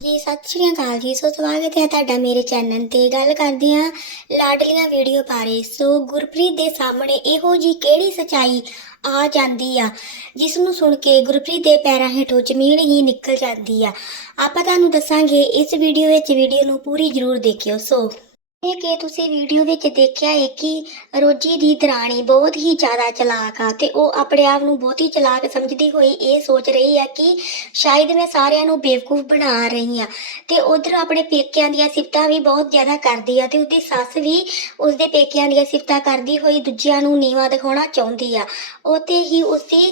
ਜੀ, ਸਤਿ ਸ਼੍ਰੀ ਅਕਾਲ ਜੀ। ਸੋ, ਸਵਾਗਤ ਹੈ ਤੁਹਾਡਾ ਮੇਰੇ ਚੈਨਲ ਤੇ। ਗੱਲ ਕਰਦੇ ਹਾਂ ਲਾਡਲੀਆਂ ਵੀਡੀਓ ਬਾਰੇ। ਸੋ, ਗੁਰਪ੍ਰੀਤ ਦੇ ਸਾਹਮਣੇ ਇਹੋ ਜੀ ਕਿਹੜੀ ਸਚਾਈ ਆ ਜਾਂਦੀ ਆ, ਜਿਸ ਨੂੰ ਸੁਣ ਕੇ ਗੁਰਪ੍ਰੀਤ ਦੇ ਪੈਰਾਂ ਹੇਠੋਂ ਜ਼ਮੀਨ ਹੀ ਨਿਕਲ ਜਾਂਦੀ ਆ? ਆਪਾਂ ਤੁਹਾਨੂੰ ਦੱਸਾਂਗੇ, ਇਸ ਵੀਡੀਓ ਵਿੱਚ ਵੀਡੀਓ ਨੂੰ ਪੂਰੀ ਜ਼ਰੂਰ ਦੇਖਿਓ। ਸੋ ਇਹ ਕਿ ਤੁਸੀਂ ਵੀਡੀਓ ਵਿੱਚ ਦੇਖਿਆ ਹੈ ਕਿ ਰੋਜੀ ਦੀ ਦਰਾਣੀ ਬਹੁਤ ਹੀ ਜ਼ਿਆਦਾ ਚਲਾਕ ਆ ਤੇ ਉਹ ਆਪਣੇ ਆਪ ਨੂੰ ਬਹੁਤ ਹੀ ਚਲਾਕ ਸਮਝਦੀ ਹੋਈ ਇਹ ਸੋਚ ਰਹੀ ਆ ਕਿ ਸ਼ਾਇਦ ਮੈਂ ਸਾਰਿਆਂ ਨੂੰ ਬੇਵਕੂਫ ਬਣਾ ਰਹੀ ਆ। ਤੇ ਉਧਰ ਆਪਣੇ ਪੇਕਿਆਂ ਦੀਆਂ ਸਿਫਤਾਂ ਵੀ ਬਹੁਤ ਜ਼ਿਆਦਾ ਕਰਦੀ ਆ ਤੇ ਉਹਦੀ ਸੱਸ ਵੀ ਉਸਦੇ ਪੇਕਿਆਂ ਦੀਆਂ ਸਿਫਤਾਂ ਕਰਦੀ ਹੋਈ ਦੂਜਿਆਂ ਨੂੰ ਨੀਵਾ ਦਿਖਾਉਣਾ ਚਾਹੁੰਦੀ ਆ। ਉਤੇ ਹੀ ਉਸਦੀ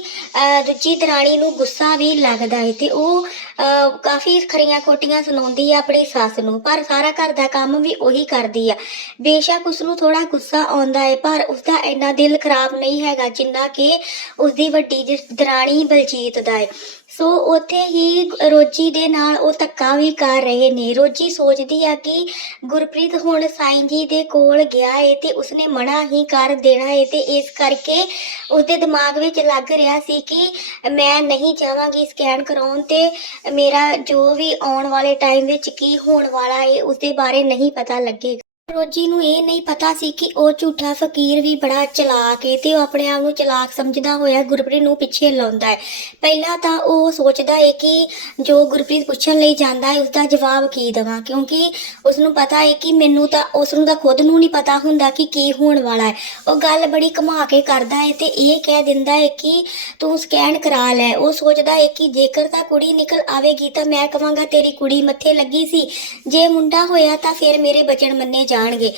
ਦੂਜੀ ਦਰਾਣੀ ਨੂੰ ਗੁੱਸਾ ਵੀ ਲੱਗਦਾ ਹੈ ਤੇ ਉਹ ਕਾਫੀ ਖਰੀਆਂ ਖੋਟੀਆਂ ਸੁਣਾਉਂਦੀ ਆ ਆਪਣੇ ਸੱਸ ਨੂੰ। ਪਰ ਸਾਰਾ ਘਰ ਦਾ ਕੰਮ ਵੀ ਉਹੀ ਕਰਦੀ ਆ। ਬੇਸ਼ੱਕ ਉਸ ਨੂੰ ਥੋੜਾ ਗੁੱਸਾ ਆਉਂਦਾ ਹੈ ਪਰ ਉਸਦਾ ਇੰਨਾ ਦਿਲ ਖਰਾਬ ਨਹੀਂ ਹੈਗਾ ਜਿੰਨਾ ਕਿ ਉਸਦੀ ਵੱਡੀ ਜਿਸ ਦਰਾਣੀ ਬਲਜੀਤ ਦਾ ਹੈ ਸੋ ਉੱਥੇ ਹੀ ਰੋਜੀ ਦੇ ਨਾਲ ਉਹ ਧੱਕਾ ਵੀ ਕਰ ਰਹੇ ਨੇ। ਰੋਜੀ ਸੋਚਦੀ ਆ ਕਿ ਗੁਰਪ੍ਰੀਤ ਹੁਣ ਸਾਈਂ ਜੀ ਦੇ ਕੋਲ ਗਿਆ ਏ ਤੇ ਉਸਨੇ ਮਨਾ ਹੀ ਕਰ ਦੇਣਾ ਏ ਤੇ ਇਸ ਕਰਕੇ ਉਸਦੇ ਦਿਮਾਗ ਵਿੱਚ ਲੱਗ ਰਿਹਾ ਸੀ ਕਿ ਮੈਂ ਨਹੀਂ ਜਾਵਾਂਗੀ ਸਕੈਨ ਕਰਾਉਣ ਤੇ ਮੇਰਾ ਜੋ ਵੀ ਆਉਣ ਵਾਲੇ ਟਾਈਮ ਵਿੱਚ ਕੀ ਹੋਣ ਵਾਲਾ ਏ, ਉਸਦੇ ਬਾਰੇ ਨਹੀਂ ਪਤਾ ਲੱਗੇਗਾ। ਰੋਜੀ ਨੂੰ ਇਹ ਨਹੀਂ ਪਤਾ ਸੀ ਕਿ ਉਹ ਝੂਠਾ ਫਕੀਰ ਵੀ ਬੜਾ ਚਲਾਕ ਏ ਤੇ ਉਹ ਆਪਣੇ ਆਪ ਨੂੰ ਚਲਾਕ ਸਮਝਦਾ ਹੋਇਆ ਗੁਰਪ੍ਰੀਤ ਨੂੰ ਪਿੱਛੇ ਲਾਉਂਦਾ ਹੈ ਪਹਿਲਾਂ ਤਾਂ ਉਹ ਸੋਚਦਾ ਏ ਕਿ ਜੋ ਗੁਰਪ੍ਰੀਤ ਪੁੱਛਣ ਲਈ ਜਾਂਦਾ ਹੈ ਉਸਦਾ ਜਵਾਬ ਕੀ ਦੇਵਾਂ? ਕਿਉਂਕਿ ਉਸ ਨੂੰ ਪਤਾ ਹੈ ਕਿ ਮੈਨੂੰ ਤਾਂ ਉਸ ਨੂੰ ਤਾਂ ਖੁਦ ਨੂੰ ਨਹੀਂ ਪਤਾ ਹੁੰਦਾ ਕਿ ਕੀ ਹੋਣ ਵਾਲਾ ਹੈ ਉਹ ਗੱਲ ਬੜੀ ਘੁਮਾ ਕੇ ਕਰਦਾ ਹੈ ਤੇ ਇਹ ਕਹਿ ਦਿੰਦਾ ਹੈ ਕਿ ਤੂੰ ਸਕੈਨ ਕਰਾ ਲੈ। ਉਹ ਸੋਚਦਾ ਹੈ ਕਿ ਜੇਕਰ ਤਾਂ ਕੁੜੀ ਨਿਕਲ ਆਵੇਗੀ ਤਾਂ ਮੈਂ ਕਹਾਂਗਾ ਤੇਰੀ ਕੁੜੀ ਮੱਥੇ ਲੱਗੀ ਸੀ। ਜੇ ਮੁੰਡਾ ਹੋਇਆ ਤਾਂ ਫਿਰ ਮੇਰੇ ਬਚਨ ਮੰਨੇ ਜਾ ਜਾਣਗੇ।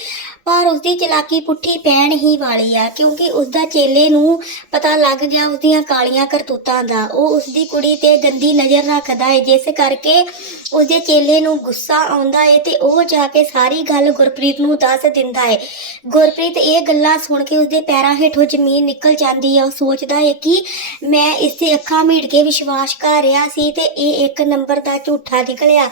ਪਰ ਉਸਦੀ ਚਲਾਕੀ ਪੁੱਠੀ ਪੈਣ ਹੀ ਵਾਲੀ ਆ, ਕਿਉਂਕਿ ਉਸਦਾ ਚੇਲੇ ਨੂੰ ਪਤਾ ਲੱਗ ਗਿਆ ਉਸਦੀਆਂ ਕਾਲੀਆਂ ਕਰਤੂਤਾਂ ਦਾ। ਉਹ ਉਸਦੀ ਕੁੜੀ ਤੇ ਗੰਦੀ ਨਜ਼ਰ ਰੱਖਦਾ ਹੈ ਜਿਸ ਕਰਕੇ ਉਸਦੇ ਚੇਲੇ ਨੂੰ ਗੁੱਸਾ ਆਉਂਦਾ ਹੈ ਤੇ ਉਹ ਜਾ ਕੇ ਸਾਰੀ ਗੱਲ ਗੁਰਪ੍ਰੀਤ ਨੂੰ ਦੱਸ ਦਿੰਦਾ ਹੈ ਗੁਰਪ੍ਰੀਤ ਇਹ ਗੱਲਾਂ ਸੁਣ ਕੇ ਉਸਦੇ ਪੈਰਾਂ ਹੇਠੋਂ ਜ਼ਮੀਨ ਨਿਕਲ ਜਾਂਦੀ ਹੈ ਉਹ ਸੋਚਦਾ ਹੈ ਕਿ ਮੈਂ ਇਸ ਤੇ ਅੱਖਾਂ ਮੀਟ ਕੇ ਵਿਸ਼ਵਾਸ ਕਰ ਰਿਹਾ ਸੀ ਤੇ ਇਹ ਇੱਕ ਨੰਬਰ ਦਾ ਝੂਠਾ ਨਿਕਲਿਆ।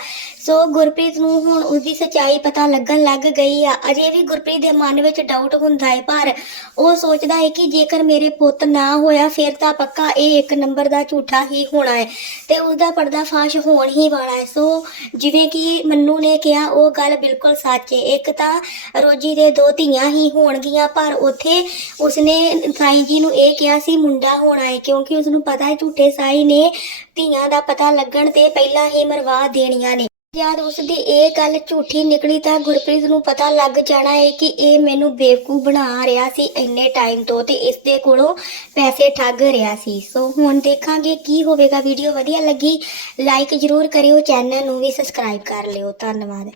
ਸੋ ਗੁਰਪ੍ਰੀਤ ਨੂੰ ਹੁਣ ਉਸਦੀ ਸੱਚਾਈ ਪਤਾ ਲੱਗਣ ਲੱਗ ਗਈ ਆ। ਅਜੇ ਵੀ ਗੁਰਪ੍ਰੀਤ ਦੇ ਮਨ ਵਿੱਚ ਡਾਊਟ ਹੁੰਦਾ ਹੈ, ਪਰ ਉਹ ਸੋਚਦਾ ਹੈ ਕਿ ਜੇਕਰ ਮੇਰੇ ਪੁੱਤ ਨਾ ਹੋਇਆ, ਫਿਰ ਤਾਂ ਪੱਕਾ ਇਹ ਇੱਕ ਨੰਬਰ ਦਾ ਝੂਠਾ ਹੀ ਹੋਣਾ ਹੈ ਤੇ ਉਸਦਾ ਪਰਦਾਫਾਸ਼ ਹੋਣ ਹੀ ਵਾਲਾ ਹੈ। ਸੋ ਜਿਵੇਂ ਕਿ ਮੰਨੂ ਨੇ ਕਿਹਾ, ਉਹ ਗੱਲ ਬਿਲਕੁਲ ਸੱਚ ਹੈ। ਇੱਕ ਤਾਂ ਰੋਜੀ ਦੇ ਦੋ ਧੀਆਂ ਹੀ ਹੋਣਗੀਆਂ, ਪਰ ਉੱਥੇ ਉਸਨੇ ਸਾਈਂ ਜੀ ਨੂੰ ਇਹ ਕਿਹਾ ਸੀ, ਮੁੰਡਾ ਹੋਣਾ ਹੈ। ਕਿਉਂਕਿ ਉਸ ਨੂੰ ਪਤਾ ਹੈ ਝੂਠੇ ਸਾਈ ਨੇ ਧੀਆਂ ਦਾ ਪਤਾ ਲੱਗਣ ਤੇ ਪਹਿਲਾਂ ਹੀ ਮਰਵਾ ਦੇਣੀਆਂ ਨੇ। ਯਾਰ ਉਸ ਦੀ ਇਹ ਗੱਲ ਝੂਠੀ ਨਿਕਲੀ ਤਾਂ ਗੁਰਪ੍ਰੀਤ ਨੂੰ ਪਤਾ ਲੱਗ ਜਾਣਾ ਹੈ ਕਿ ਇਹ ਮੈਨੂੰ ਬੇਵਕੂਫ ਬਣਾ ਰਿਹਾ ਸੀ ਇੰਨੇ ਟਾਈਮ ਤੋਂ ਤੇ ਇਸ ਦੇ ਕੋਲੋਂ ਪੈਸੇ ਠੱਗ ਰਿਹਾ ਸੀ। ਸੋ ਹੁਣ ਦੇਖਾਂਗੇ ਕੀ ਹੋਵੇਗਾ। ਵੀਡੀਓ ਵਧੀਆ ਲੱਗੀ ਲਾਈਕ ਜ਼ਰੂਰ ਕਰਿਓ ਚੈਨਲ ਨੂੰ ਵੀ ਸਬਸਕ੍ਰਾਈਬ ਕਰ ਲਿਓ। ਧੰਨਵਾਦ।